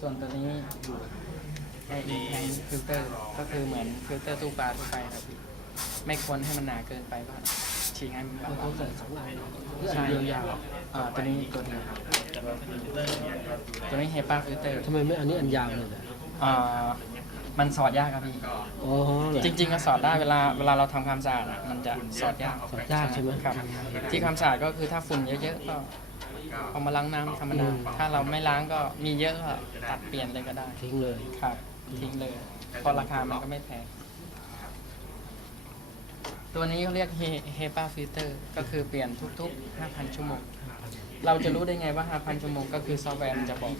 ส่วนตัวนี้ไอแทงฟิลเตอร์ก็คือเหมือนฟิลเตอร์ตู้ปลาทั่วไปครับพี่ไม่ควรให้มันหนาเกินไปก็ฉีกให้มันบามันงต้องใส่สองอันเพื่อใช่อันเดียวยาวอ่าตัวนี้ตัวนี้ครับตัวนี้เฮปาฟิลเตอร์ทำไมไม่อันนี้อันยาวเลยนะอ่ามันสอดยากครับพี่อ๋อเหรอจริงๆก็สอดได้เวลาเวลาเราทำความสะอาดอะมันจะสอดยากสอดยากใช่ไหมครับ ที่ความสะอาดก็คือถ้าฝุ่นเยอะๆก็ เอามาล้างน้ำธรรมดาอืม ถ้าเราไม่ล้างก็มีเยอะก็ตัดเปลี่ยนเลยก็ได้ ทิ้งเลย ครับ ทิ้งเลยเพราะราคามันก็ไม่แพงตัวนี้เขาเรียกเฮปาฟิลเตอร์ก็คือเปลี่ยนทุกๆ 5,000 ชั่วโมง เราจะรู้ได้ไงว่า 5,000 ชั่วโมง ก็คือซอฟต์แวร์มันจะบอก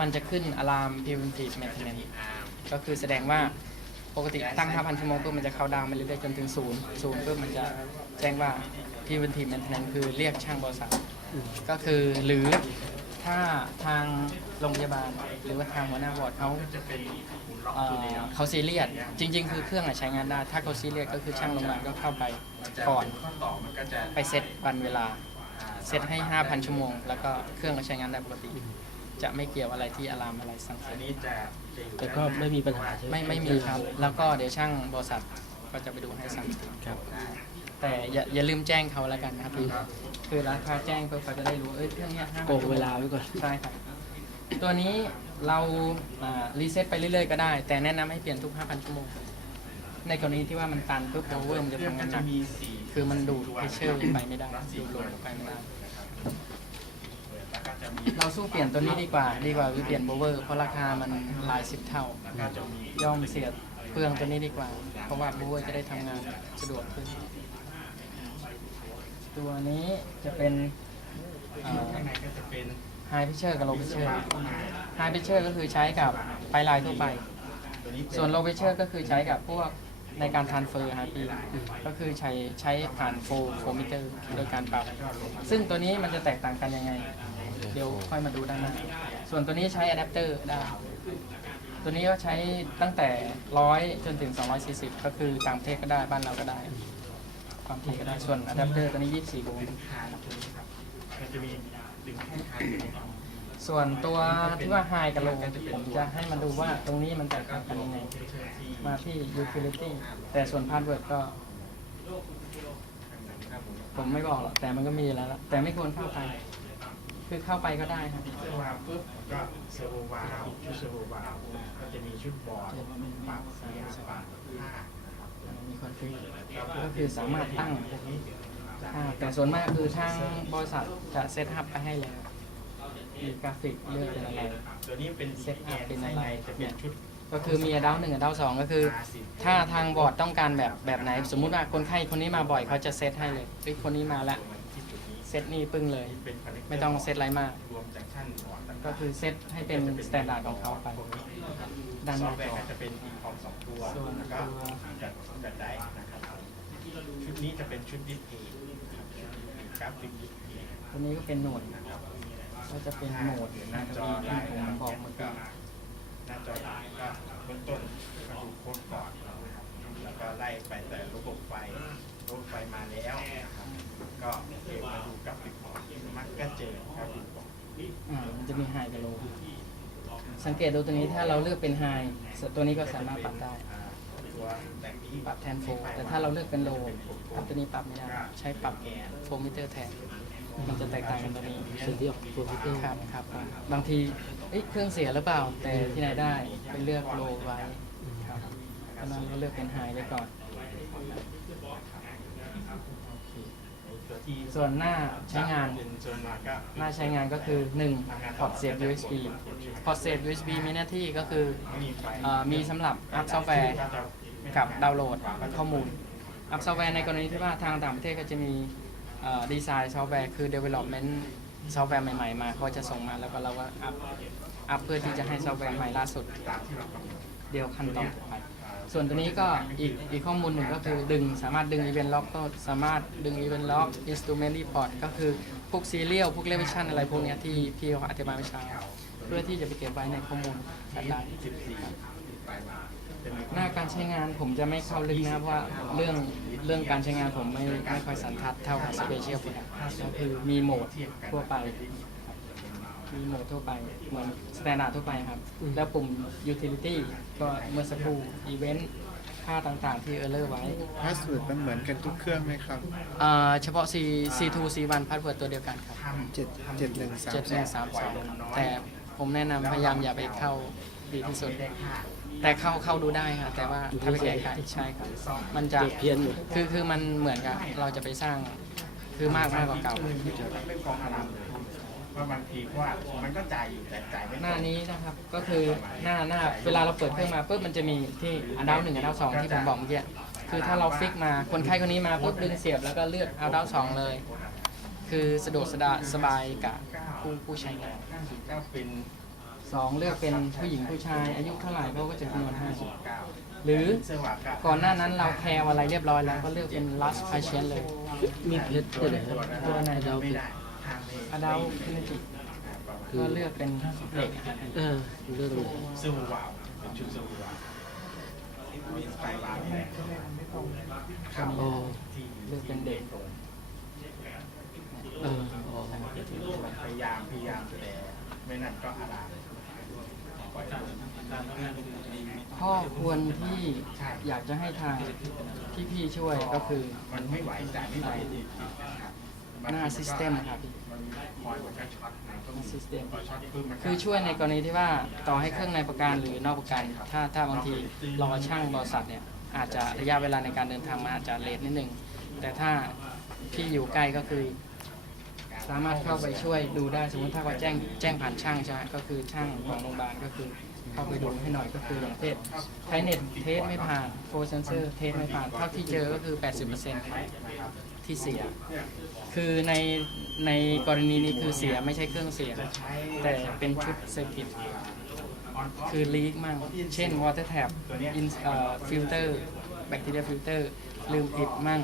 มันจะขึ้นอะลาม preventive maintenance ก็คือแสดงว่าปกติตั้ง 5,000 ชั่วโมงปุ๊บมันจะเข้าดาวน์ไปเรื่อยๆจนถึงศูนย์ศูนย์ปุ๊บมันจะแจ้งว่า preventive maintenance คือเรียกช่างบริษัทอืม ก็คือหรือถ้าทางโรงพยาบาล หรือว่าทางหัวหน้าบอร์ดเขาเอ่อเขาซีเรียสจริง ๆ คือเครื่องอะใช้งานได้ ถ้าเขาซีเรียสก็คือช่างโรงงานก็เข้าไปก่อนไปเซตวันเวลา เซตให้ 5,000 ชั่วโมง แล้วก็เครื่องก็ใช้งานได้ปกติ จะไม่เกี่ยวอะไรที่อะลามอะไรสั่งเสียแต่ก็ไม่มีปัญหาใช่ไหมไม่ไม่มีครับ แล้วก็เดี๋ยวช่างบริษัทก็จะไปดูให้สั่งครับ แต่อย่าอย่าลืมแจ้งเขาแล้วกันนะครับพี่คือราคาแจ้งเพื่อเขาจะได้รู้เอ้ยเครื่องเนี้ยห้าโกงเวลาไว้ก่อน ใช่ครับตัวนี้เรารีเซ็ตไปเรื่อยๆ ก็ได้ แต่แนะนำให้เปลี่ยนทุก 5,000 ชั่วโมง ในกรณีที่ว่ามันตันปุ๊บโอเวอร์มันจะทำงานหนักคือมันดูดเพชเชอร์ไปไม่ได้ดูดลมไปไม่ได้เราสู้เปลี่ยนตัวนี้ดีกว่า ดีกว่าเปลี่ยนโบเวอร์เพราะราคามันหลายสิบเท่า ย่อมเสียเปลืองตัวนี้ดีกว่า เพราะว่าโบเวอร์จะได้ทำงานสะดวกขึ้น ตัวนี้จะเป็นไฮพิเชอร์กับโลพิเชอร์ไฮพิเชอร์ก็คือใช้กับไฟลายทั่วไป ส่วนโลพิเชอร์ก็คือใช้กับพวกในการทานเฟอร์ฮะพี่ก็คือใช้ใช้ผ่านโฟโฟมิเตอร์โดยการปรับ ซึ่งตัวนี้มันจะแตกต่างกันยังไง เดี๋ยวค่อยมาดูด้านหน้าส่วนตัวนี้ใช้อะแดปเตอร์ได้ ตัวนี้ก็ใช้ตั้งแต่100จนถึง 240 ก็คือต่างประเทศก็ได้บ้านเราก็ได้ ความถี่ก็ได้ ส่วนอะแดปเตอร์ตัวนี้ 24โวลต์ส่วนตัวที่ว่าไฮกับโลผมจะให้มาดูว่าตรงนี้มันแตกต่างกันยังไง มาที่ utility แต่ส่วนพาสเวิร์ดก็ ผมไม่บอกหรอก แต่มันก็มีแล้วล่ะแต่ไม่ควรเข้าไป คือเข้าไปก็ได้ครับเซอร์วาล์วปุ๊บก็เซอร์โววาล์วชุดเซอร์โววาล์วก็จะมีชุดบอร์ดปรับเสียงปรับค่านะครับ มีคอนฟิกก็คือสามารถตั้งค่าแต่ส่วนมากคือทางบริษัทจะเซตอัพไปให้แล้วมีกราฟิกเลือกเป็นอะไร ตัวนี้เป็นเซตอัพเป็นอะไรจะเป็นชุดก็คือมีอดาวหนึ่งอดาวสองก็คือ ถ้าทางบอร์ดต้องการแบบแบบไหน สมมุติว่าคนไข้คนนี้มาบ่อยเขาจะเซตให้เลยเฮ้ยคนนี้มาแล้วเซตนี่ปึ้งเลย ไม่ต้องเซตอะไรมาก ก็คือเซตให้เป็นสแตนดาร์ดของเขาไปด้านซหอน้าจอ ก็จะเป็นอีคอมสองตัวส่วนแล้วก็ตัวจัดจัดได้นะครับชุดนี้จะเป็นชุดดิสเพย์กราฟิกดิสเพย์ตัวนี้ก็เป็นโหนดนะครับก็จะเป็นโหมดหน้าจอที่ผมบอกเมื่อกี้หน้าจอหลักก็เบื้องต้นก็ดูโค้ดก่อนนะครับแล้วก็ไล่ไปแต่ระบบไฟระบบไฟมาแล้วนะครับก็เก็บมาดูกราฟิกบอร์ดมักก็เจอกราฟิกบอร์ดอ่ามันจะมีไฮกับโล สังเกตดูตัวนี้ถ้าเราเลือกเป็นไฮตัวนี้ก็สามารถปรับได้อ่าตัวแต่งนี้ปรับแทนโฟร์แต่ถ้าเราเลือกเป็นโลปรับตัวนี้ปรับไม่ได้ใช้ปรับโฟมิเตอร์แทน มันจะแตกต่างกันตัวนี้สิ่งที่ออกตัวพิเตอร์ครับครับผมบางทีเอ๊ะเครื่องเสียหรือเปล่าแต่ที่ไหนได้ไปเลือกโลไว้ครับเพราะฉะนั้นเราเลือกเป็นไฮไว้ก่อน ตัว ที่ส่วนหน้าใช้งานเป็นส่วนมากก็หน้าใช้งานก็คือ 1 พอร์ตเสียบ USB พอร์ตเสียบ USB มีหน้าที่ก็คือมีไฟเอ่อมีสำหรับอัพซอฟต์แวร์กับดาวน์โหลดข้อมูล อัพซอฟต์แวร์ในกรณีที่ว่าทางต่างประเทศก็จะมีดีไซน์ซอฟต์แวร์คือ development ซอฟต์แวร์ใหม่ๆ มาเขาจะส่งมาแล้วก็เราก็อัพอัพเพื่อที่จะให้ซอฟต์แวร์ใหม่ล่าสุด เดียวขั้นตอนต่อไป ส่วนตัวนี้ก็อีกอีกข้อมูลหนึ่งก็คือดึงสามารถดึง event log ก็สามารถดึง event log instrument report ก็คือพวก serial พวก revision อะไรพวกเนี้ยที่พี่เขาอธิบายเมื่อเช้าเพื่อที่จะไปเก็บไว้ในข้อมูลชัดได้หน้าการใช้งานผมจะไม่เข้าลึกนะเพราะว่าเรื่องเรื่องการใช้งานผมไม่ไม่ค่อยสันทัดเท่ากับสเปเชียลโปรดักก็คือมีโหมดทั่วไป มีโหมดทั่วไปเหมือนสแตนดาร์ดทั่วไปครับอืมแล้วปุ่ม utility ก็เมื่อสักครู่ event ค่าต่างๆที่เออร์เลอร์ไว้พาสเวิร์ดมันเหมือนกันทุกเครื่องไหมครับอ่าเฉพาะ C C2 C1 พาสเวิร์ดตัวเดียวกันครับเจ็ดเจ็ดหนึ่งสามเจ็ดหนึ่งสามสองแต่ผมแนะนำพยายามอย่าไปเข้าดีที่สุด แต่เข้าเข้าดูได้ครับแต่ว่าถ้าไปแก้ไขใช่ครับมันจะเพี้ยนหมดคือคือมันเหมือนกับเราจะไปสร้างคือมากมากกว่าเก่า ไม่ามเลยเพราะบางทีเพราะว่ามันก็จ่ายอยู่แต่จ่ายไม่หน้านี้นะครับก็คือหน้าหน้าเวลาเราเปิดเครื่องมาปุ๊บมันจะมีที่อันดาวหนึ่งอันดาวสองที่ผมบอกเมื่อกี้คือถ้าเราฟิกมาคนไข้คนนี้มาปุ๊บดึงเสียบแล้วก็เลือกอันดาวสองเลย คือสะดวกสดาสบายกับผู้ผู้ใช้งานเก้าเป็นสองเลือกเป็นผู้หญิงผู้ชาย อายุเท่าไหร่เขาก็จะคำนวณให้เก้าหรือเสื้อหวากาก่อนหน้านั้นเราแคร์อะไรเรียบร้อยแล้วก็เลือกเป็น last patient เลย มีเพชรด้วยเหรอครับตัวไหนเราไม่เป็นได้ อันดาวคลินิกคือก็เลือกเป็นเหล็กครับเออเรื่องเลยเสื้อวาวเป็นชุดเสื้อวาวมีสไปวาวนี่แหละครับอ๋อที่เลือกเป็นเด็กเอออ๋อพยายามพยายามแต่ไม่นั่นก็อารามปล่อยข้อควรที่อยากจะให้ทางพี่ๆช่วยก็คือ มันไม่ไหวจ่ายไม่ไหวครับหน้า system ครับพี่ มันคอยกว่าจะช็อตนะก็หน้า system พอช็อตปุ๊บมันก็คือช่วยในกรณีที่ว่าต่อให้เครื่องในประกันหรือนอกประกัน ถ้าถ้าบางทีรอช่างบริษัทเนี่ยอาจจะระยะเวลาในการเดินทางมาอาจจะเลทนิดนึง แต่ถ้าพี่อยู่ใกล้ก็คือ สามารถเข้าไปช่วยดูได้สมมติถ้าว่าแจ้งแจ้งผ่านช่างใช่ไหมก็คือช่างของโรงพยาบาลก็คือเข้าไปดูให้หน่อยก็คืออย่างเช่นไทเน็ตเทสไม่ผ่านโฟเซนเซอร์เทสไม่ผ่านเท่าที่เจอก็คือ 80%ที่เสีย คือใน ในกรณีนี้คือเสียไม่ใช่เครื่องเสียแต่เป็นชุดเซอร์กิตคือลีกมั่งเช่น water tap in เอ่อ filter bacteria filter ลืมปิดมั่ง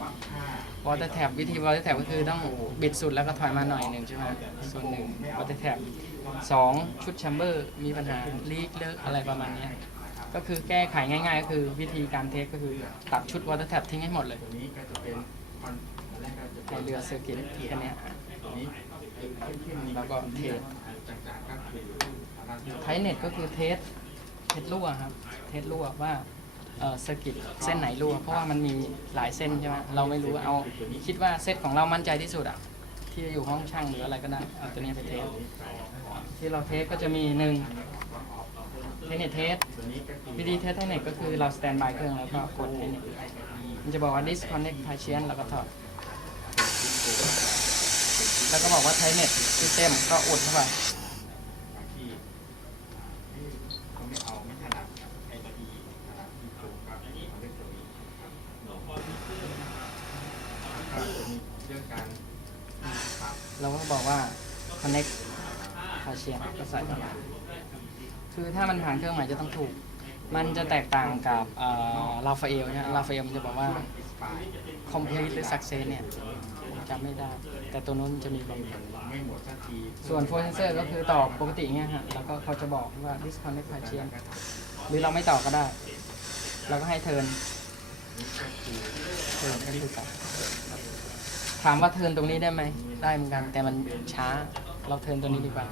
water tap วิธี water tap ก็คือต้องบิดสุดแล้วก็ถอยมาหน่อยหนึ่งใช่ไหมส่วนหนึ่ง water tap สองชุด chamber มีปัญหา leak เลิกอะไรประมาณนี้ก็คือแก้ไขง่ายๆ ก็คือวิธีการเทสก็คือตัดชุด water tap ทิ้งให้หมดเลยตัวนี้ก็จะเป็นคอนอันแรกก็จะในเรือเซอร์กิตแค่นี้ นี้เข้มๆแล้วก็เทต่างๆก็คืออันนั้นไทเน็ตก็คือเทสเทสรั่วครับ เทสรั่วว่าเออสกิตเส้นไหนรั่วเพราะว่ามันมีหลายเส้นใช่ไหมเราไม่รู้เอาคิดว่าเซตของเรามั่นใจที่สุดอะที่จะอยู่ห้องช่างหรืออะไรก็ได้เอาตัวนี้ไปเทสที่เราเทสก็จะมีหนึ่งเทเน็ตเทสวิธีเทสเทเน็ตก็คือเราสแตนบายเครื่องแล้วก็กดเทสเน็ตมันจะบอกว่า disconnect patient แล้วก็ถอด แล้วก็บอกว่าใช้เน็ตที่เต็มก็อุดเข้าไปเราก็บอกว่า connect คาเชียก็ใส่เข้าไปคือถ้ามันผ่านเครื่องหมายจะต้องถูก มันจะแตกต่างกับลาฟาเอลเนี่ยลาฟาเอลมันจะบอกว่า complete หรือ success เนี่ยจำไม่ได้ แต่ตัวนู้นจะมีบอกไม่หมดจีส่วน flow sensor ก็คือต่อปกติเงี้ยฮะแล้วก็เขาจะบอกว่า disconnect patient หรือเราไม่ต่อก็ได้ เราก็ให้เทิร์นเทิร์นก็คือตัดถามว่าเทิร์นตรงนี้ได้ไหมได้เหมือนกัน แต่มันช้าเราเทิร์นตัวนี้ดีกว่า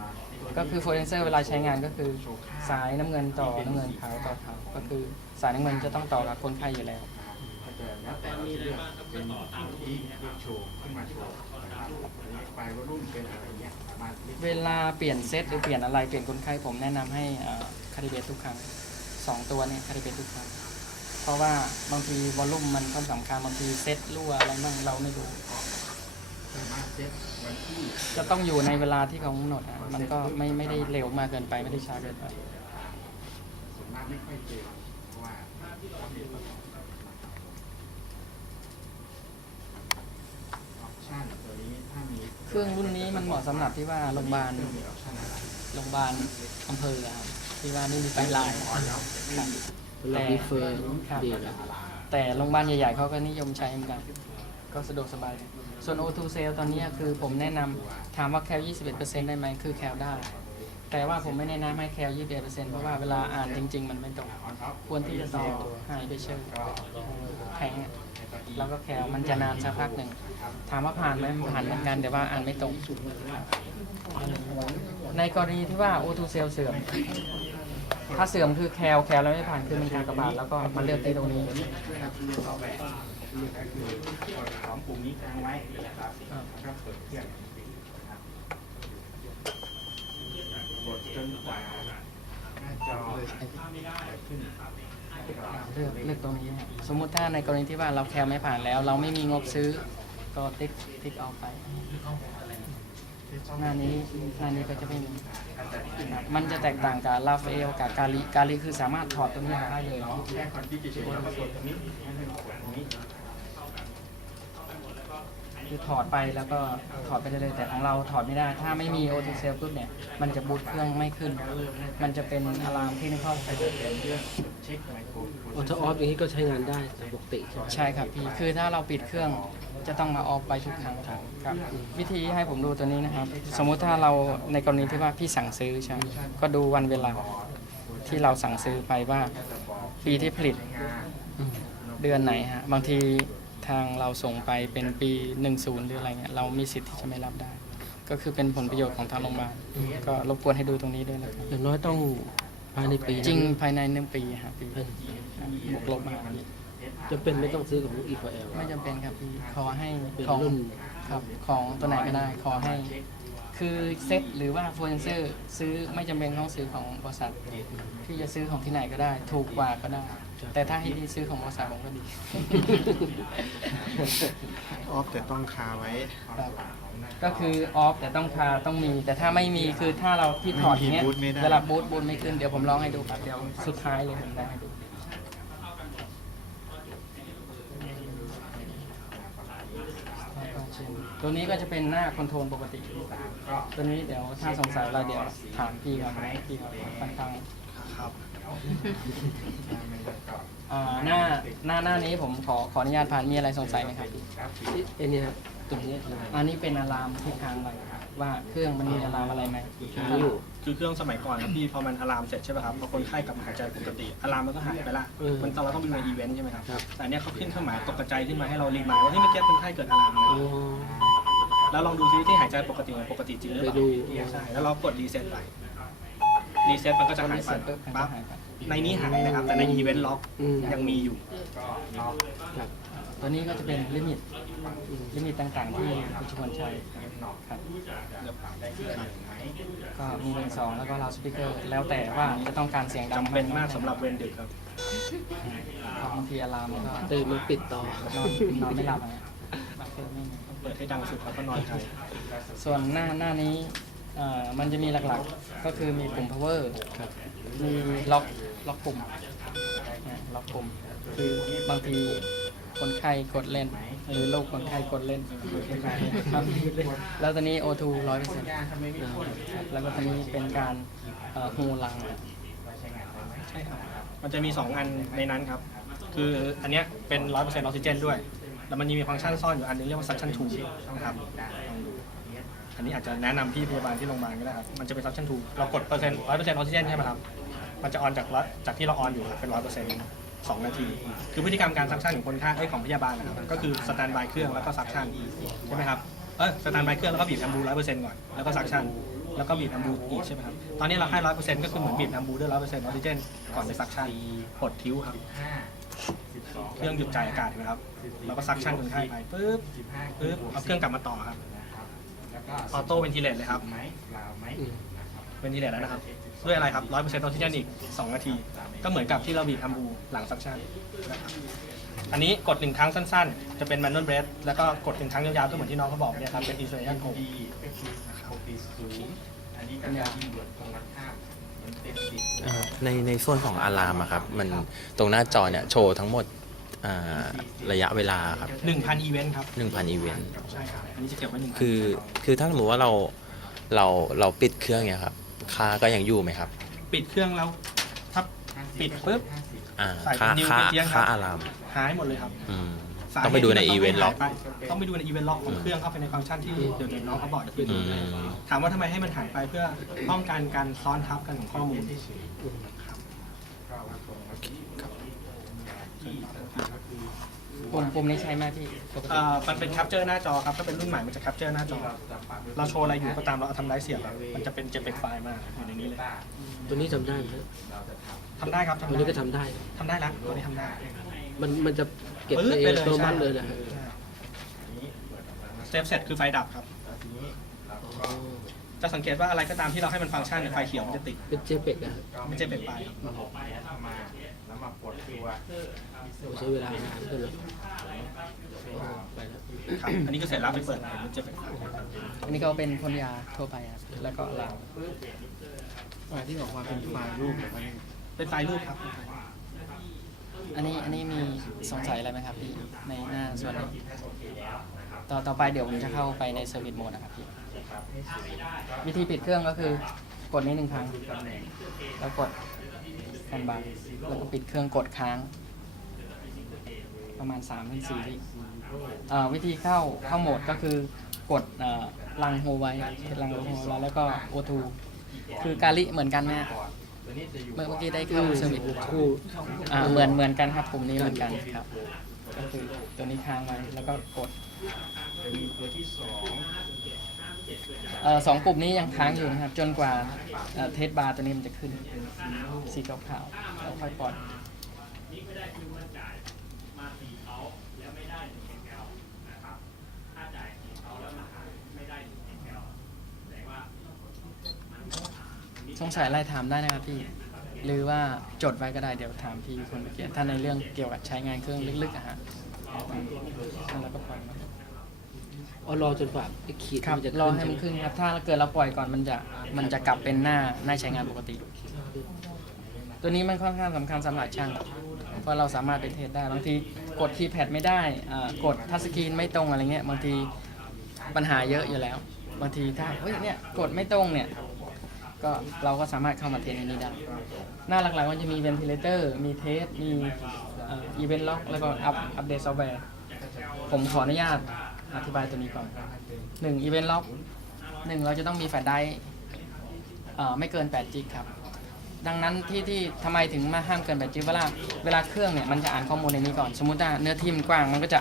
ก็คือ flow sensor เวลาใช้งานก็คือสายน้ำเงินต่อน้ำเงินขาวต่อขาวก็คือสายน้ำเงินจะต้องต่อกับคนไข้อยู่แล้วก็จะแล้วแต่เราจะเลือกเป็นที่เลือกโชว์ขึ้นมาโชว์ไฟว่ารุ่นเป็นอะไรเงี้ยมาเวลาเปลี่ยนเซตหรือเปลี่ยนอะไรเปลี่ยนคนไข้ผมแนะนำให้คาริเบตทุกครั้งสองตัวเนี่ยคาริเบตทุกครั้งเพราะว่าบางทีวอลลุ่มมันก็สำคัญบางทีเซตรั่วอะไรบ้างเราไม่รู้ จะต้องอยู่ในเวลาที่เขากำหนดอะมันก็ไม่ไม่ได้เร็วมากเกินไปไม่ได้ช้าเกินไป ส่วนมากไม่ค่อยเจอเพราะว่าเราเรียนประกอบออปชั่นตัวนี้ถ้ามีเครื่องรุ่นนี้มันเหมาะสำหรับที่ว่าโรงพยาบาลมีออปชั่นอะไรโรงพยาบาลอำเภออะครับที่ว่านี่มีไฟลายครับเราดีเฟอร์ครับเดียวแล้วแต่โรงพยาบาลใหญ่ๆเขาก็นิยมใช้เหมือนกัน ก็สะดวกสบาย ส่วน O2 Cell ตอนนี้คือผมแนะนำถามว่าแคล21%ได้ไหมคือแคลได้ แต่ว่าผมไม่แนะนำให้แคล21%เพราะว่าเวลาอ่านจริง ๆ มันไม่ตรง ควรที่จะต่อไฮไปเชอร์แทงแล้วก็แคลมันจะนานสักพักหนึ่ง ถามว่าผ่านไหมมันผ่านเหมือนกันแต่ว่าอ่านไม่ตรง ในกรณีที่ว่าโอทูเซลเสื่อมถ้าเสื่อมคือแคลแคลแล้วไม่ผ่านคือมันกากบาทแล้วก็มาเลือกที่ตรงนี้ ซอฟต์แวร์ก็คือกดของปุ่มนี้ค้างไว้นะครับแล้วก็เปิดเครื่องนะครับกดจนกว่าหน้าจอขึ้นเลือกเลือกตรงนี้ฮะสมมุติถ้าในกรณีที่ว่าเราแคลไม่ผ่านแล้ว เราไม่มีงบซื้อ ก็ติ๊กติ๊กออกไป หน้านี้หน้านี้ก็จะไม่มีมันจะแตกต่างกับลาฟเอลกับกาลิกาลิคือสามารถถอดตรงนี้ออกได้เลย แค่คอนฟิกเฉยๆแล้วก็กดตรงนี้ให้มันกดตรงนี้ คือถอดไปแล้วก็ถอดไปได้เลยแต่ของเราถอดไม่ได้ ถ้าไม่มีโอทูเซลปุ๊บเนี่ย มันจะบูตเครื่องไม่ขึ้น มันจะเป็นอะลามที่ไม่เข้าไปเป็นเรื่องเช็คไมโครออโต้ออฟอย่างนี้ก็ใช้งานได้ตามปกติใช่ไหมใช่ครับพี่ คือถ้าเราปิดเครื่องจะต้องมาออฟไปทุกครั้งครับ วิธีให้ผมดูตัวนี้นะครับ สมมุติถ้าเราในกรณีที่ว่าพี่สั่งซื้อใช่ไหมก็ดูวันเวลาที่เราสั่งซื้อไปว่า ปีที่ผลิต อืมเดือนไหนฮะ บางที ทางเราส่งไปเป็นปี 10 หรืออะไรเงี้ยเรามีสิทธิ์ที่จะไม่รับได้ ก็คือเป็นผลประโยชน์ของทางโรงพยาบาลก็รบกวนให้ดูตรงนี้ด้วยนะครับอย่างน้อยต้องภายในปีนะจริงภายในหนึ่งปีฮะพี่ภายในบวกลบมาพี่จะเป็นไม่ต้องซื้อกับพวกอีพอเอลไม่จำเป็นครับพี่ขอให้เป็นของรุ่น ครับของตัวไหนก็ได้ขอให้ คือเซ็ตหรือว่าโฟนเซอร์ซื้อไม่จำเป็นต้องซื้อของบริษัทที่จะซื้อของที่ไหนก็ได้ ถูกกว่าก็ได้ แต่ถ้าให้ดีซื้อของบริษัทผมก็ดี ออฟแต่ต้องคาไว้ครับก็คือออฟแต่ต้องคาต้องมี แต่ถ้าไม่มีคือถ้าเราที่ถอดอย่างเงี้ยไม่มีบูทไม่ได้ เวลาบูทบูทไม่ขึ้นเดี๋ยวผมลองให้ดูครับเดี๋ยวสุดท้ายเลยผมลองให้ดู ตัวนี้ก็จะเป็นหน้าคอนโทรลปกติ ตัวนี้เดี๋ยวถ้าสงสัยเราเดี๋ยวถามพี่ครับพี่ครับค่อนข้างครับอ่าหน้าหน้าหน้านี้ผมขอขออนุญาตผ่านมีอะไรสงสัยไหมครับไอ้เนี่ยครับตรงนี้คืออันนี้เป็นอะลามที่ค้างไว้ว่าเครื่องมันมีอะลามอะไรไหมค้างอยู่คือเครื่องสมัยก่อนนะพี่พอมันอะลามเสร็จใช่ป่ะครับพอคนไข้กลับมาหายใจปกติอะลามมันก็หายไปละเออมันตอนเราต้องไปดูในอีเวนต์ใช่ไหมครับครับแต่อันเนี้ยเขาขึ้นเครื่องหมายตกกระจายขึ้นมาให้เรารีมายว่าที่เมื่อกี้คนไข้เกิดอะลามนะโอ้ แล้วลองดูซิที่หายใจปกติมันปกติจริงหรือเปล่าไปดู ใช่แล้วเรากดรีเซ็ตไปรีเซ็ตมันก็จะหายไปเสร็จปุ๊บมันก็ปั๊บหายไปในนี้หายนะครับ แต่ในอีเวนต์ล็อกอืม ยังมีอยู่ครับตัวนี้ก็จะเป็นลิมิตลิมิตต่างๆที่คุณชวนใช้ครับก็มีหนึ่งสองแล้วก็ลาวสปีกเกอร์แล้วแต่ว่าจะต้องการเสียงดังจำเป็นมากสำหรับเวนดึกครับ บางทีอะลามมันก็ตื่นมาปิดต่อ นอนนอนไม่หลับอะบางทีไม่มี เปิดให้ดังสุดแล้วก็นอนไทยส่วนหน้าหน้านี้เอ่อมันจะมีหลักๆ ก็คือมีปุ่ม power ครับมีล็อกล็อกปุ่มเนี่ยล็อกปุ่ม คือบางทีคนไข้กดเล่น หรือลูกคนไข้กดเล่นครับแล้วตอนนี้ O2 ร้อยเปอร์เซ็นต์แล้วก็ตอนนี้เป็นการเอ่อฮูลังใช่ครับมันจะมี 2 อันในนั้นครับ คืออันเนี้ยเป็น 100%ออกซิเจนด้วย แล้วมันยังมีฟังก์ชันซ่อนอยู่อันนึงเรียกว่า suction tool นะครับลองดูอันนี้อาจจะแนะนำพี่พยาบาลที่โรงพยาบาลก็ได้ครับ มันจะเป็น suction tool เรากดเปอร์เซ็นต์100%อร์เซ็นต์ออกซิเจนใช่ไหมครับ มันจะออนจากจากที่เราออนอยู่เป็น100%สองนาที คือพฤติกรรมการซักชั่นของคนไข้เอ้ยของพยาบาลนะครับ ก็คือสแตนบายเครื่องแล้วก็ซักชั่นใช่ไหมครับ เออสแตนบายเครื่องแล้วก็บีบแอมบูร้อยเปอร์เซ็นต์ก่อน แล้วก็ซักชั่น แล้วก็บีบแอมบูอีกใช่ไหมครับ ตอนนี้เราให้ร้อยเปอร์เซ็นต์ก็คือเหมือนบีบแอมบูด้วยร้อยเปอร์เซ็นต์ออกซิเจนก่อนไปซักชั่นปลดทิ้วครับ เครื่องหยุดจ่ายอากาศเห็นะครับแล้วก็ซักชั่นคนไข้ไปปึ๊บปึ๊บเอาเครื่องกลับมาต่อครับออโต้เวนทิเลตเลยครับไหมลาวไหมอืมเวนทิเลตแล้วนะครับ ด้วยอะไรครับร้อยเปอร์เซ็นต์ออกซิเจนอีก2นาที ก็เหมือนกับที่เราบีบแอมบูหลังซักชั่นนะครับอันนี้กดหนึ่งครั้งสั้นๆ จะเป็น manual breath แล้วก็กดหนึ่งครั้งยาวๆก็เหมือนที่น้องเขาบอกเนี่ยครับเป็น isolation hold ดีก็คือปกติศูนย์อันนี้ก็จะยิ่งบวดตรงกันข้ามเหมื อนเต็มสิบอ่าในในส่วนของอะลามอะครับ มันตรงหน้าจอเนี่ยโชว์ทั้งหมดอ่าระยะเวลาครับ1,000อีเวนต์ครับ1,000อีเวนต์ ใช่ครับอันนี้จะเก็บไว้หนึ่งคือคือถ้าสมมติว่าเราเราเราปิดเครื่องเนี่ยครับค่าก็ยังอยู่ไหมครับปิดเครื่องแล้วถ้าปิดปุ๊บ อ่าใส่ค่านิ้วค่าไปเที่ยงครับ ค่าอะลามหายหมดเลยครับ อืมสาเห ต้องไปดูในอีเวนต์ล็อกที่มัต้องไปดูในอีเวนต์ล็อกของเครื่องเข้าไปในฟังก์ชันที่เดี๋ยวเดี๋ยวน้องเขาบอกเดี๋ยวไปอืดูมถามว่าทำไมให้มันหายไปเพื่อป้องกันการซ้อนทับกันของข้อมูลก็ว่าตรงกับที่ที่ก็คือปุ่มปุ่มนี้ใช้ไหมพี่ปกติอ่ามันเป็นแคปเจอร์หน้าจอครับ ถ้าเป็นรุ่นใหม่มันจะแคปเจอร์หน้าจอ เราโชว์อะไรอยู่ก็ตามเราเอาทำได้เสียบอะมันจะเป็น JPEG ไฟล์มาอยู่ในนี้เลยตัวนี้ทำได้ไหมฮะทำได้ครับตัวทำได้นี้ก็ทำได้ ทำได้แล้วตัวนี้ทำได้ มันมันจะเก็บปื๊ไปดเอไปงเลยโดมัติใช่เลยนะฮะเซฟเสร็จคือไฟดับครับอ๋อจะสังเกตว่าอะไรก็ตามที่เราให้มันฟังก์ชันเนี่ยไฟเขียวมันจะติด เป็นเจเปกนะฮะไม่ใช่เป็นไฟล์ระบบเข้ามาแล้วมาปลดตัวโอ้ใช้เวลานานเกินเลยอ๋อไปแล้วครับ อันนี้ก็เสร็จแล้วไปเปิดมันจะเป็นไฟล์อันนี้ก็เป็นพ่นยาทั่วไปครับแล้วก็ลาวไฟล์ที่ออกมาเป็นไฟล์รูปหรือว่าเป็นไฟล์รูปครับ อันนี้อันนี้มีสงสัยอะไรไหมครับพี่ในหน้าส่วนนี้ต่อต่อไปเดี๋ยวผมจะเข้าไปในเซอร์วิสโหมดนะครับพี่วิธีปิดเครื่องก็คือกดนี้หนึ่งครั้ง แล้วกดแอนบาร์แล้วก็ปิดเครื่องกดค้าง ประมาณ3ามถึงสี่วิวิธีเข้าเข้าโหมดก็คือกดอลังโฮไว้ลังโฮไว้แล้วก็โอทูคือกาลิเหมือนกันไหมฮะ เมื่อเมื่อกี้ได้เข้าเซอร์วิสคู่อ่าเหมือนเหมือนกันครับปุ่มนี้เหมือนกันครับ ก็คือตัวนี้ค้างไว้แล้วก็กดมีตัวที่สองเอ่อสองปุ่มนี้ยังค้างอยู่นะครับ จนกว่าเทสบาร์ตัวนี้มันจะขึ้นสีขาวๆแล้วค่อยปล่อย สงสัยอะไรถามได้นะครับพี่ หรือว่าจดไว้ก็ได้เดี๋ยวถามพี่คนเมื่อกี้ถ้าในเรื่องเกี่ยวกับใช้งานเครื่องลึกๆอะฮะแล้วก็ปล่อยมาอ๋อรอจนกว่าไอ้ขีดครับมันจะรอขึ้นให้ใช่ไหมมันขึ้นครับ ถ้าเกิดเราปล่อยก่อนมันจะมันจะกลับเป็นหน้าหน้าใช้งานปกติ ตัวนี้มันค่อนข้างสำคัญสำหรับช่าง เพราะเราสามารถไปเทสได้บางทีกดคีย์แพดไม่ได้อ่ากดทัชสกรีนไม่ตรงอะไรเงี้ยบางทีปัญหาเยอะอยู่แล้ว บางทีถ้าเฮ้ยเนี่ยกดไม่ตรงเนี่ย ก็เราก็สามารถเข้ามาเทสในนี้ได้ หน้าหลักๆมันจะมีเวนทิเลเตอร์มีเทส มีอีเวนต์ล็อก แล้วก็อัปอัปเดตซอฟต์แวร์ ผมขออนุญาตอธิบายตัวนี้ก่อนหนึ่งอีเวนต์ล็อกหนึ่งเราจะต้องมีแฟลชไดร์ไม่เกิน8จิกครับ ดังนั้นที่ที่ทำไมถึงมาห้ามเกิน8จิกเวลาเวลาเครื่องเนี่ยมันจะอ่านข้อมูลในนี้ก่อน สมมุติว่าเนื้อที่มันกว้างมันก็จะ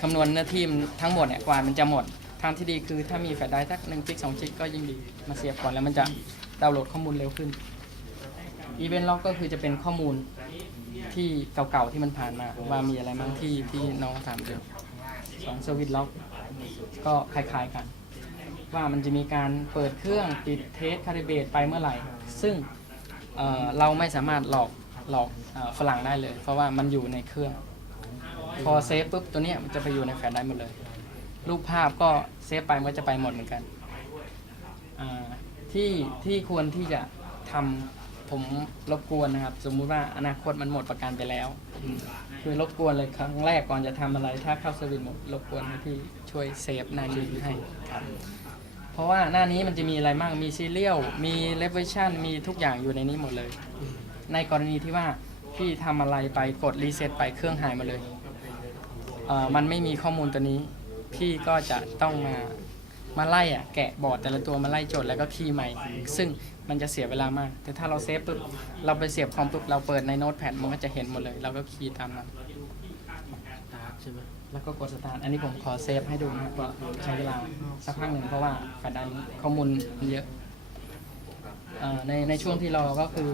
คำนวณเนื้อที่มันทั้งหมดเนี่ยกว่ามันจะหมดางที่ดีคือถ้ามีแฟลชไดร์สักหนึ่งจิกสองจิกก็ยิ่งดีมาเสียบก่อนแล้วมันจะดาวน์โหลดข้อมูลเร็วขึ้นอีเวนต์ล็อกก็คือจะเป็นข้อมูลที่เก่าๆที่มันผ่านมา ว่ามีอะไรบ้างที่ที่น้องถามเดี๋ยวสองเซอร์วิสล็อกก็คล้ายๆกัน ว่ามันจะมีการเปิดเครื่องปิดเทสคาลิเบตไปเมื่อไหร่ ซึ่งเเราไม่สามารถหลอกหลอกฝรั่งได้เลย เพราะว่ามันอยู่ในเครื่อง พอเซฟปุ๊บตัวนี้มันจะไปอยู่ในแฟลชได้หมดเลย รูปภาพก็เซฟไปมันก็จะไปหมดเหมือนกันที่ที่ควรที่จะทำผมรบกวนนะครับ สมมุติว่าอนาคตมันหมดประกันไปแล้ว คือรบกวนเลยครั้งแรกก่อนจะทำอะไร ถ้าเข้าเซอร์วิสหมดรบกวนให้พี่ช่วยเซฟหน้านี้ให้ครับเพราะว่าหน้านี้มันจะมีอะไรบ้างมีซีเรียลมีเลเวชั่นมีทุกอย่างอยู่ในนี้หมดเลย ในกรณีที่ว่าพี่ทำอะไรไปกดรีเซ็ตไปเครื่องหายมาเลยเมันไม่มีข้อมูลตัวนี้ พี่ก็จะต้องมามาไล่อะแกะบอร์ดแต่ละตัวมาไล่โจทย์แล้วก็คีย์ใหม่ ซึ่งมันจะเสียเวลามาก แต่ถ้าเราเซฟปุ๊บเราไปเสียบคอมปุ๊บเราเปิดในโน้ตแพดมันก็จะเห็นหมดเลยเราก็คีย์ตามนั้นตาร์ทใช่ไหมแล้วก็กดสตาร์ทอันนี้ผมขอเซฟให้ดูนะครับว่าใช้เวลาสักพักหนึ่งเพราะว่าแฟลชไดรฟ์ข้อมูลมันเยอะเอ่อในในช่วงที่รอก็คือ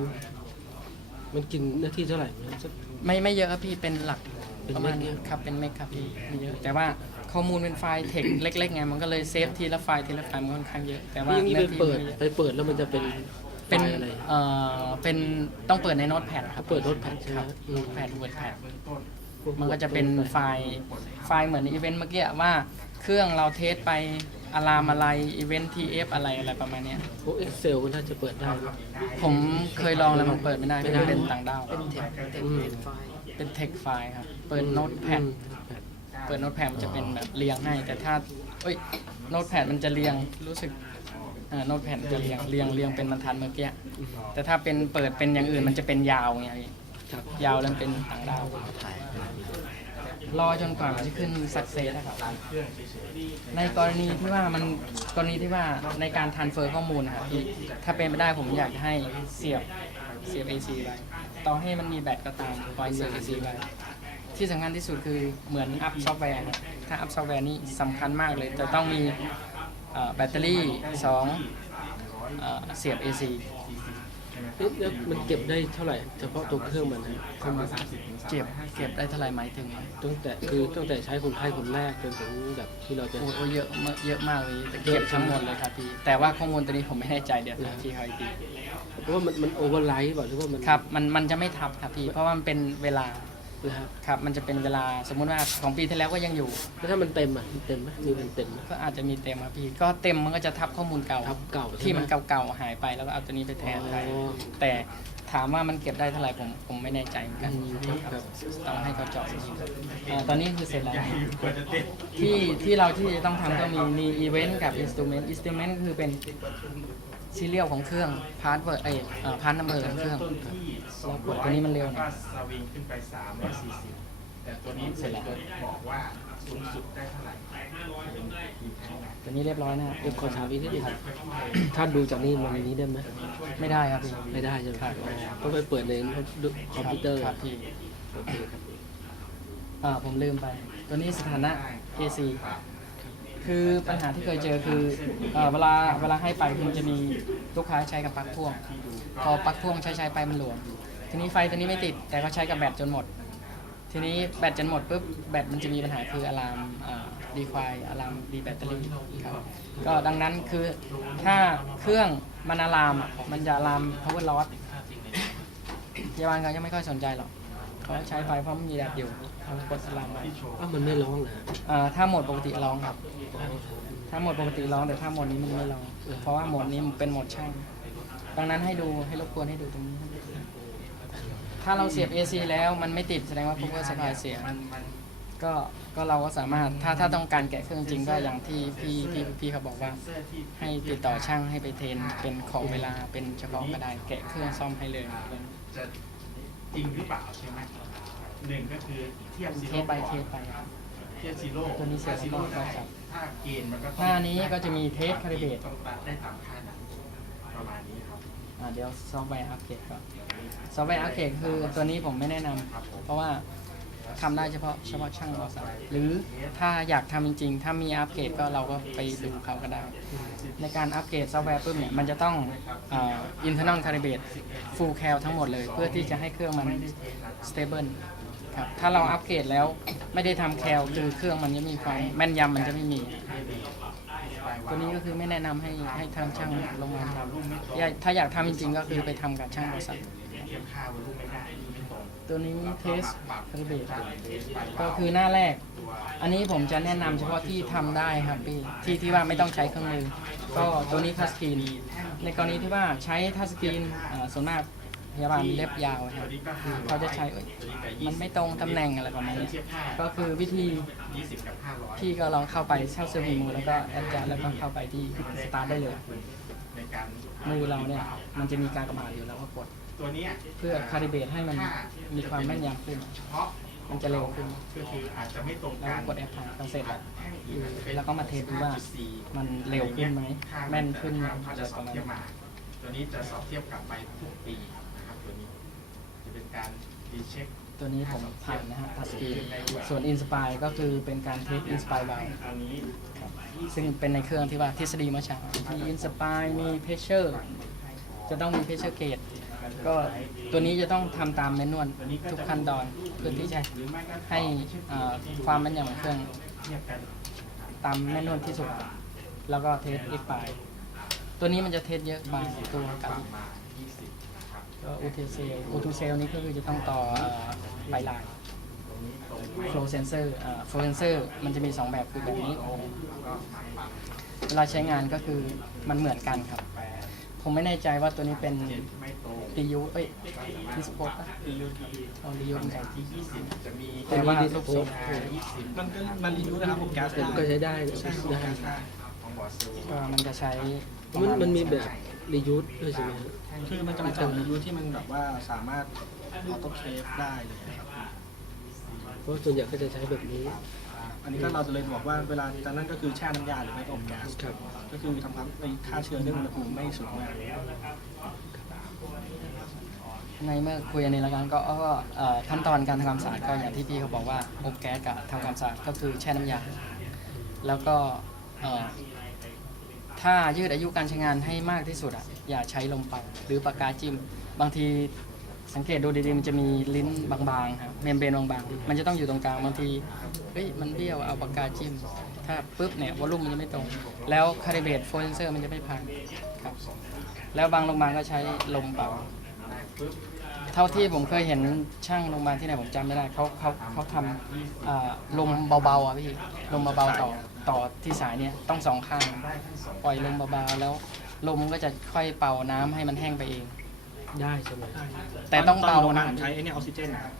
มันกินหน้าที่เท่าไหร่มันสัก ไม่ไม่เยอะครับพี่เป็นหลักเป็นประมาณเมกเนี่ย ครับเป็นเมกครับพี่ไม่เยอะแต่ว่า ข้อมูลเป็นไฟล์เทคเล็กๆไงมันก็เลยเซฟทีละไฟล์ทีละไฟล์มันค่อนข้างเยอะแต่ว่านี่อย่างนี้ไปนื้อที่เปิดไม่ยอะไปเปิดแล้วมันจะเป็นเป็นไฟล์อะไร เอ่อเป็นต้องเปิดในโน้ตแพดครับเปิดโน้ตแพดใช่ไหม ครับอืมโน้ตแพดเวิร์ดแพดพวมันก็จะเป็นไฟล์ไฟล์เหมือนอีเวนต์เมื่อกี้ว่า เครื่องเราเทสไปอะลามอะไรอีเวนต์ทีเอฟอะไรอะไรประมาณเนี้ยพวกเอ็กเซลมันน่าจะเปิดได้ไหมผมเคยลองแล้วมันเปิดไม่ได้ไม่ไม่ได้ได้เป็นต่างด้าวอืมเป็นเทคไฟล์ครับ เปิดโน้ตแพดอืม เปิดโน้ตแพดมันจะเป็นแบบเรียงให้ แต่ถ้าเอ้ยโน้ตแพดมันจะเรียงรู้สึกอ่าโน้ตแพดจะเรียงเรียงเรียงเป็นบรรทัดเมื่อกี้แต่ถ้าเป็นเปิดเป็นอย่างอื่นมันจะเป็นยาวไงพี่ยาวแล้วเป็นต่างดาวรอจนกว่ามันจะขึ้นสักเซสนะครับในกรณีที่ว่ามันกรณีที่ว่าในการทันเฟอร์ข้อมูลนะครับพี่ถ้าเป็นไม่ได้ผมอยากให้เสียบเสียบ AC ไว้ต่อให้มันมีแบตก็ตามปล่อยเสียบ AC ไว้ ที่สำคัญที่สุดคือเหมือนอัพซอฟต์แวร์ครับถ้าอัพซอฟต์แวร์นี่สำคัญมากเลย จะต้องมีเอ่อแบตเตอรี่สองเอ่อเสียบ AC เอ๊ะแล้วมันเก็บได้เท่าไหร่เฉพาะตัวเครื่องมันนะข้อมูลเก็บเก็บได้เท่าไหร่หมายถึงตั้งแต่คือตั้งแต่ใช้คนไข้คนแรกจนถึงแบบที่เราจะโอ้โหเยอะมากเยอะมากเลยเก็บทั้งหมดเลยครับพี่แต่ว่าข้อมูลตัวนี้ผมไม่แน่ใจเดี๋ยวถามพี่เขาอีกทีเพราะว่ามันมันโอเวอร์ไลท์ป่ะหรือว่ามันครับมันมันจะไม่ทับครับพี่เพราะว่ามันเป็นเวลา นะครับครับมันจะเป็นเวลาสมมุติว่าของปีที่แล้วก็ยังอยู่ แล้วถ้ามันเต็มอะมันเต็มไหมมีมันเต็มไหม ก็อาจจะมีเต็มครับพี่ก็เต็มมันก็จะทับข้อมูลเก่าทับเก่าใช่ไหมที่มันเก่าๆหายไปแล้วก็เอาตัวนี้ไปแทนไปอ๋อ แต่ถามว่ามันเก็บได้เท่าไหร่ผมผมไม่แน่ใจเหมือนกันอืมครับต้องให้เขาเจาะอีกทีอ่าตอนนี้คือเสร็จแล้วใหญ่กว่าจะติดที่ที่เราที่จะต้องทำก็มีมีอีเวนต์กับอินสตูเมนต์อินสตูเมนต์คือเป็น ซีเรียลของเครื่องพาร์ทเวิร์ดเอ้พาร์ทนัมเบอร์ของเครื่อง ต้นที่สองตัวนี้มันเร็วหน่อยก็สวิงขึ้นไปสามร้อยสี่สิบแต่ตัวนี้เสร็จแล้วบอกว่าสูงสุดได้เท่าไหร่เป็นกี่แท่งนะตัวนี้เรียบร้อยนะครับเดี๋ยวขอถามอีกนิดนึงถ้าดูจากนี่มันนี้ได้ไหมไม่ได้ครับพี่ไม่ได้ใช่ไหมอ๋อต้องไปเปิดในคอมพิวเตอร์ครับพี่โอเคครับอ่าผมลืมไป ตัวนี้สถานะ AC คื คือปัญหาที่เคยเจอคือเอ่อเวลาเวลาให้ไปคือมันจะมีลูกค้าใช้กับปลั๊กพ่วง พอปลั๊กพ่วงใช้ใช้ไปมันหลวม ทีนี้ไฟตัวนี้ไม่ติด แต่ก็ใช้กับแบตจนหมด ทีนี้แบตจนหมดปุ๊บแบตมันจะมีปัญหาคืออะลามดีควายอะลามดีแบตเตอรี่ครับก็ดังนั้นคือถ้าเครื่องมันอะลามอะมันจะอะลาม power loss พยาบาลเขาจะไม่ค่อยสนใจหรอกเขาใช้ไฟเพราะมันมีแดดอยู่ เขากดอะลามไว้อ้าวมันไม่ร้องนะอ่าถ้าโหมดปกติร้องครับ ถ้าโหมดปกติร้องแต่ถ้าโหมดนี้มันไม่ร้องเพราะว่าโหมดนี้มันเป็นโหมดช่างดังนั้นให้ดูให้รบกวนให้ดูตรงนี้ ถ้าเราเสียบ AC แล้วมันไม่ติดแสดงว่า power supply เสียมันมันก็ก็เราก็สามารถถ้าถ้าต้องการแกะเครื่องจริงก็อย่างที่พี่พี่พี่เขาบอกว่าเสื้อที่ให้ติดต่อช่างให้ไปเทรนเป็นของเวลาเป็นเฉพาะก็ได้แกะเครื่องซ่อมให้เลยจะจริงหรือเปล่าใช่ไหม หนึ่งก็คือเทียบซีเทโร่สไปก่อนเทสไปครับ เทียบซีโร่ตัวนี้เสร็จถ้าซีโร่แล้วก็ได้จับถ้าเกณฑ์มันก็ต้องหน้านี้ก็จะมีเทสคาลิเบรต ต้องตัดได้ตามค่านั้นประมาณนี้ครับอ่าเดี๋ยวซอฟต์แวร์อัปเกรดก่อนซอฟต์แวร์อัปเกรดคือตัวนี้ผมไม่แนะนำเพราะว่าทำได้เฉพาะเฉพาะช่างบริษัทหรือถ้าอยากทำจริง ๆ ถ้ามีอัปเกรดก็เราก็ไปดูเขาก็ได้ ในการอัปเกรดซอฟต์แวร์ปุ๊บเนี่ยมันจะต้องอ่า internal calibrate full cal ทั้งหมดเลย เพื่อที่จะให้เครื่องมัน stable ครับถ้าเราอัปเกรดแล้วไม่ได้ทำแคลคือเครื่องมันจะมีความแม่นยำมันจะไม่มี ตัวนี้ก็คือไม่แนะนำให้ให้ทางช่างโรงงานทำอยากถ้าอยากทำจริงๆ ก็คือไปทำกับช่างบริษัท ตัวนี้เทสคาลิเบตก็คือหน้าแรก อันนี้ผมจะแนะนำเฉพาะที่ทำได้ครับพี่ที่ที่ว่าไม่ต้องใช้เครื่องมือ ก็ตัวนี้ทัชสกรีน ในกรณีที่ว่าใช้ทัชสกรีนอ่าส่วนมาก พยาบาลเล็บยาวนะครับนี้ก็ห้าเขาจะใช้เอ้ยมันไม่ตรงตำแหน่งอะไรประมาณนี้ก็คือวิธียี่สิบกับห้าร้อยพี่ก็ลองเข้าไปเช่าเซอร์วีมือแล้วก็แอดจัดแล้วก็เข้าไปที่สตาร์ทได้เลยในการมือเราเนี่ยมันจะมีการกระบาดอยู่แล้วก็กดตัวเนี้ยเพื่อคาลิเบตให้มันมีความแม่นยำขึ้นเฉพาะมันจะเร็วขึ้นก็คืออาจจะไม่ตรงแล้วกันก็กดแอปผ่านก็เสร็จแล้วแท่งอีกแล้วก็มาเทสดูว่ามันเร็วขึ้นไหมแม่นขึ้นไหมเขาอะไรจะสปอบระมาณเทียบนี้มาตัวนี้จะสอบเทียบกลับไปทุกปี การรีเช็คตัวนี้ผมผ่านนะฮะทัสกีส่วน Inspire ก็คือเป็นการเทส Inspire บาตัวนี้ซึ่งเป็นในเครื่องที่ว่าทฤษฎีเมื่อเช้ามี Inspire มี Pressure จะต้องมี Pressure Gauge ก็ตัวนี้จะต้องทำตามแมนนวลทุกขั้นตอนเพื่อที่จะหรือไม่ก็ให้อ่าความแม่นยำของเครื่องเทียบกันตามแมนนวลที่สุด แล้วก็เทส Expire ตัวนี้มันจะเทสเยอะกว่าตัวเกับ มา 20นะครับ ก็ u t c l u t c l นี้ก็คือจะต้องต่อเอ่อไบไลน์ตรงนี้ตรง flow sensor อ่า flow sensor มันจะมี 2 แบบคือแบบนี้ก็มาปรับเวลาใช้งานก็คือมันเหมือนกันครับแปดผมไม่แน่ใจว่าตัวนี้เป็นไม่ตรง DU เอ้ย Discord ป่ะที่ยูทีเอา DU ตำแหน่งที่20จะมีแต่ว่าลูกศรอ่า20มันก็มันรียูนะครับผมแก๊สแต่มันก็ใช้ได้นะใช่ครับได้แก๊สได้ของบอสซูก็มันจะใช้ประมันมาณมันมีแบบรียูสด้วยใช่ไหมฮะ คือมันจะมีจอรียูที่มันแบบว่าสามารถออโต้เคฟได้เลยนะครับ เพราะส่วนใหญ่ก็จะใช้แบบนี้ อันนี้ก็เราจะเลยบอกว่าเวลาจากนั้นก็คือแช่น้ำยาหรือไม่ก็อบแก๊สครับ ก็คือทำให้ฆ่าเชื้อเรื่องอุณหภูมิไม่สูงมากผในเมื่อคุยกันในรายการก็ก็เอ่อขั้นตอนการทำความสะอาดก็อย่างที่พี่เขาบอกว่าอบแก๊สกับทำความสะอาดก็คือแช่น้ำยา แล้วก็เอ่อ ถ้ายืดอายุการใช้งานให้มากที่สุดอะอย่าใช้ลมเป่าหรือปากกาจิ้ม บางทีสังเกตดูดีๆมันจะมีลิ้นบางๆครับเมมเบรนบางๆ มันจะต้องอยู่ตรงกลางบางทีเฮ้ยมันเบี้ยวเอาปากกาจิ้ม ถ้าปุ๊บเนี่ยวอลลุ่มมันจะไม่ตรง แล้วคาลิเบตโฟลเซอร์มันจะไม่พังครับแล้วบางโรงพยาบาลก็ใช้ลมเป่า เท่าที่ผมเคยเห็นช่างโรงพยาบาลที่ไหนผมจำไม่ได้เขาเขาเขาทำอ่าลมเบาๆอะพี่ลมเบาๆต่อ ต่อที่สายเนี่ยต้องสองข้างปล่อยลมเบาๆแล้วลมก็จะค่อยเป่าน้ำให้มันแห้งไปเอง ได้ใช่ไหมแต่ต้องเบาตนนะผมใช้ไอ้เนี่ยออกซิเจนนะครับ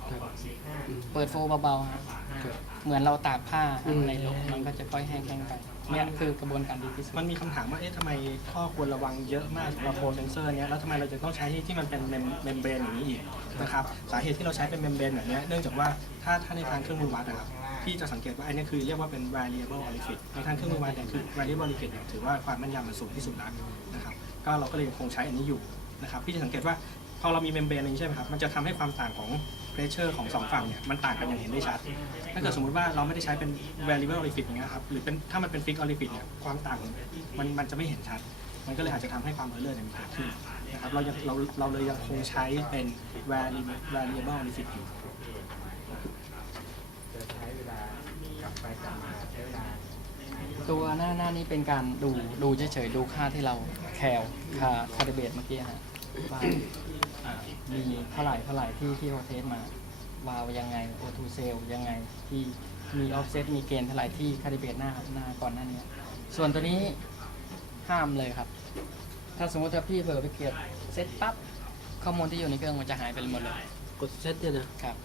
เปิดโฟลเบาๆฮะครับเหมือนเราตากผ้าอืมในลมมันก็จะค่อยแห้งๆไปเนี่ยคือกระบวนการดีที่สุดมันมีคำถามว่าเอ๊ะทำไมข้อควรระวังเยอะมากสำหรับโฟลเซนเซอร์เนี้ยแล้วทำไมเราจะต้องใช้ที่มันเป็นเมมเมมเบรนอย่างนี้อีกนะครับสาเหตุที่เราใช้เป็นเมมเบรนแบบเนี้ยเนื่องจากว่าถ้าถ้าในทางเครื่องมือวัดนะครับ ที่จะสังเกตว่าอ้นี่คือเรียกว่าเป็น variable orifice ในทางเครื่องมือวัดเนี่ยคือ variable orifice เนี่ยถือว่าความแม่นยำมันสูงที่สุดแล้วนะครับก็เราก็เลยยังคงใช้อันนี้อยู่นะครับพี่จะสังเกตว่าพอเรามีเมมเบรนอย่างนี้ใช่ไหมครับมันจะทำให้ความต่างของ pressure ของสองฝั่งเนี่ยมันต่างกันอย่างเห็นได้ชัด ถ้าเกิดสมมติว่าเราไม่ได้ใช้เป็น variable orifice อย่างเงี้ยครับหรือเป็นถ้ามันเป็น fixed orifice เนี่ยความต่างมันมันจะไม่เห็นชัด มันก็เลยอาจจะทำให้ความเออร์เลอร์เนี่ยมันเกิดขึ้นนะครับเรายังเราเราเลยยังคงใช้เป็น variable variable orifice อยู่ จะใช้เวลากลับไปกลับมาใช้เวลา ตัวหน้าหน้านี้เป็นการดูดูเฉยๆดูค่าที่เราแคลค่าคาร์ดิเบตเมื่อกี้ฮะว่าอ่ามีเท่าไหร่เท่าไหร่ที่ที่เราเทสมาวาวยังไงโอทูเซลยังไงที่มีออฟเซตมีเกณฑ์เท่าไหร่ที่คาร์ดิเบตหน้าหน้าก่อนหน้านี้ ส่วนตัวนี้ห้ามเลยครับ ถ้าสมมติว่าพี่เผลอไปเกียดเซตปั๊บข้อมูลที่อยู่ในเครื่องมันจะหายไปหมดเลย กดเซตเนี่ยนะครับ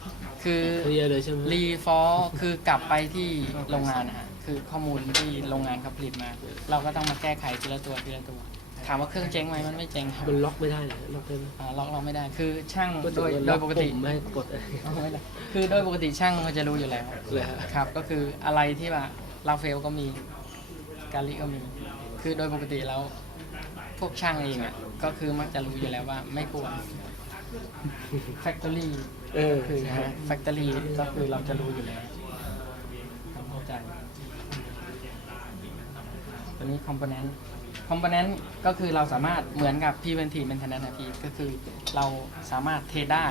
คือเคลียร์เลยใช่ไหมรีฟอร์คือกลับไปที่โรงงานนะฮะคือข้อมูลที่โรงงานเขาผลิตมา เราก็ต้องมาแก้ไขทีละตัวทีละตัว ถามว่าเครื่องเจ๊งไหมมันไม่เจ๊งครับมันล็อกไม่ได้เลยล็อกได้ไหมอ่าล็อกเราไม่ได้ คือช่างก็โดยถือว่าโดล็อยปกติปุ่มไม่ให้กดอะไรเอาไม่ได้คือโดยปกติช่างมันจะรู้อยู่แล้วเลยฮะ ครับ ก็คืออะไรที่ว่าลาเฟลก็มีกาลิก็มี คือโดยปกติแล้วพวกช่างเองอะก็คือมักจะรู้อยู่แล้วว่าไม่ควร factory เออคือ factory ก็คือเราจะรู้อยู่แล้วเข้าใจตัวนี้ component component ก็คือเราสามารถเหมือนกับ preventive maintenance นะพี่ก็คือเราสามารถเทสได้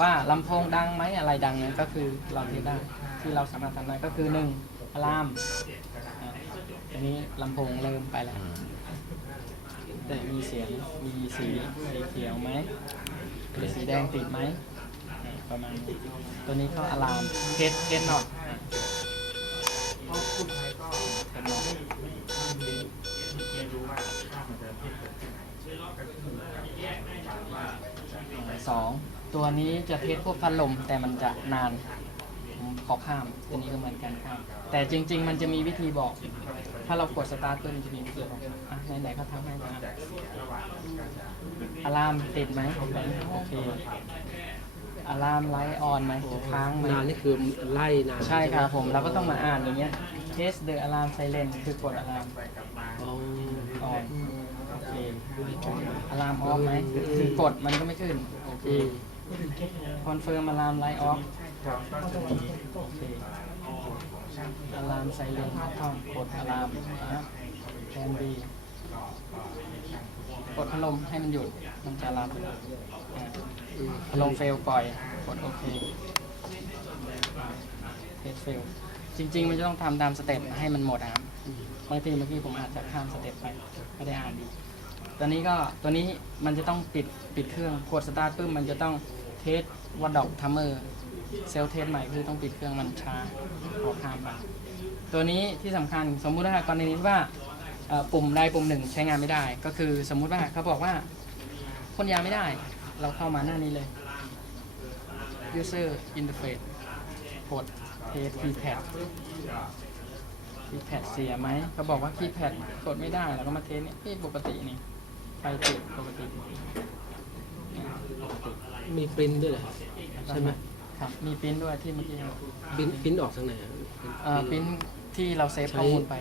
ว่าลำโพงดังไหมอะไรดังเนี่ยก็คือเราเทสได้ ที่เราสามารถทำได้ก็คือหนึ่งอะลามอ่าอันนี้ลำโพงเริ่มไปแล้วอืมแต่มีเสียงมีสีสีเขียวไหมหรือ สีแดงติดไหมอ่าประมาณนี้ตัวนี้ก็อะลามเทสเทสหน่อยเทสหน่อยเรียนรู้ว่าค่ามันจะผิดตรงไหนก็คือกับว่าสองตัวนี้จะเทสพวกพัดลมแต่มันจะนานผมขอข้ามตัวนี้ก็เหมือนกันข้ามแต่จริง ๆ มันจะมีวิธีบอก ถ้าเรากดสตาร์ทตัวมันจะมีวิธีบอกอะไหนๆเขาทำให้มาอะลามติดไหมโอเคอะลามไลท์ออนไหมค้างไหมนานนี่คือไล่นานใช่ครับผมเราก็ต้องมาอ่านอย่างเงี้ย test the alarm silent คือกดอะลามออนโอเคอะลามออฟไหมคือกดมันก็ไม่ขึ้นโอเคอืมคอนเฟิร์มอะลามไลท์ออฟโอเค อะลามไซเลนต้องกดอะลามนะแทนบีกดพัดลมให้มันหยุด มันจะอะลามพัดลมเฟลปล่อย กดโอเคเทสเฟลจริง ๆ มันจะต้องทำตามสเต็ปให้มันหมดอะครับบางทีเมื่อกี้ผมอาจจะข้ามสเต็ปไป ไม่ได้อ่านดี ตอนนี้ก็ตัวนี้มันจะต้องปิดปิดเครื่อง กดสตาร์ทปุ๊บมันจะต้องเทสวัดดอกทัมเมอร์ เซลเทสใหม่คือต้องปิดเครื่องมันช้าขอข้ามไปตัวนี้ที่สำคัญสมมุติว่ากรณีว่าเอ่อปุ่มใดปุ่มหนึ่งใช้งานไม่ได้ ก็คือสมมุติว่าเขาบอกว่าพ่นยาไม่ได้ เราเข้ามาหน้านี้เลย user interface กดเทส keypad keypad เสียไหมเขาบอกว่า keypad กดไม่ได้เราก็มาเทสเนี่ยนี่ปกตินี่ไฟติดปกติเนี่ยปกติ มีปริ้นด้วยเหรอใช่ไหม ครับมีปริ้นด้วยที่เมื่อกี้ปริ้นปริ้นออกทางไหนอะเอ่อปริ้นที่เราเซฟข้อมูลไป